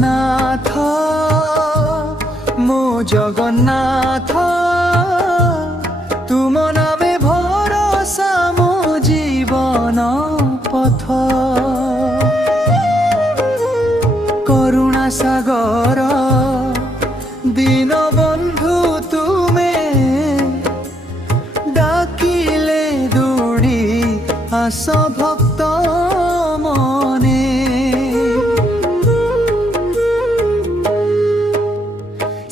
ଜଗନ୍ନାଥ ମୋ ଜଗନ୍ନାଥ ତୁମ ନାମେ ଭରସା ମୋ ଜୀବନ ପଥ କରୁଣା ସାଗର ଦୀନ ବନ୍ଧୁ ତୁମେ ଡାକିଲେ ଦୌଡ଼ି ଆସ ଭକ୍ତ ମନେ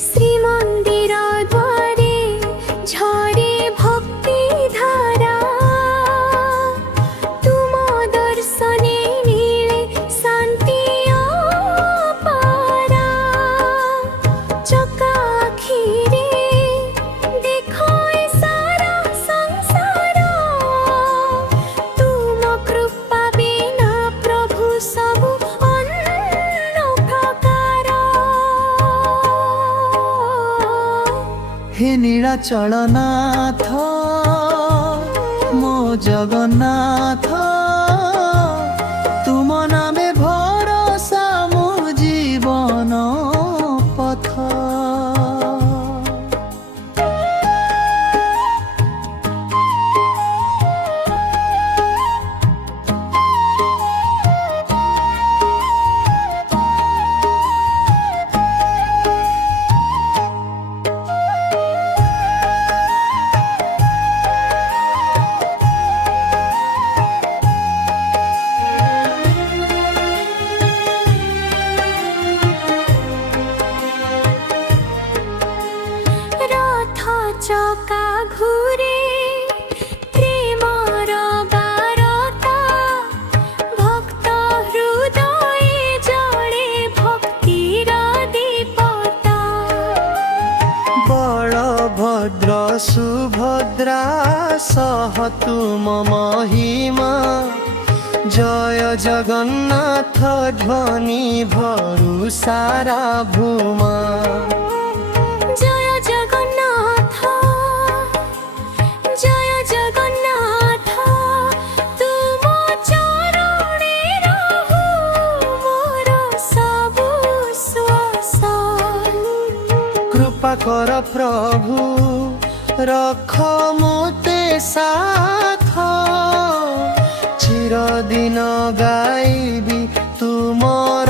ଶ୍ରୀମନ୍ଦିର ଦ୍ୱାରେ ଝରେ ଭକ୍ତି ଧାରା ତୁମ ଦର୍ଶନେ ମିଳେ ଶାନ୍ତି ଅପାରା ଚକା ଆଖିରେ ଦେଖ ଏ ସାରା ସଂସାର ତୁମ କୃପା ବିନା ପ୍ରଭୁ ସବୁ ଅନ୍ଧକାର हे नीलाचलनाथ मो जगन्नाथ तुम नामे भरोसा मो जीवन पथ रथ चका घुरे प्रेमर बारता भक्त हृदय जड़े भक्तिर दीपता बलभद्र सुभद्रा सह तुम महिमा जय जगन्नाथ ध्वनि भरु सारा भूमा जय जगन्नाथ तुम चरणे रहु मोर सबु श्वास कृपा कर प्रभु रख मोते साथ चिरदिन गाइबी तुमर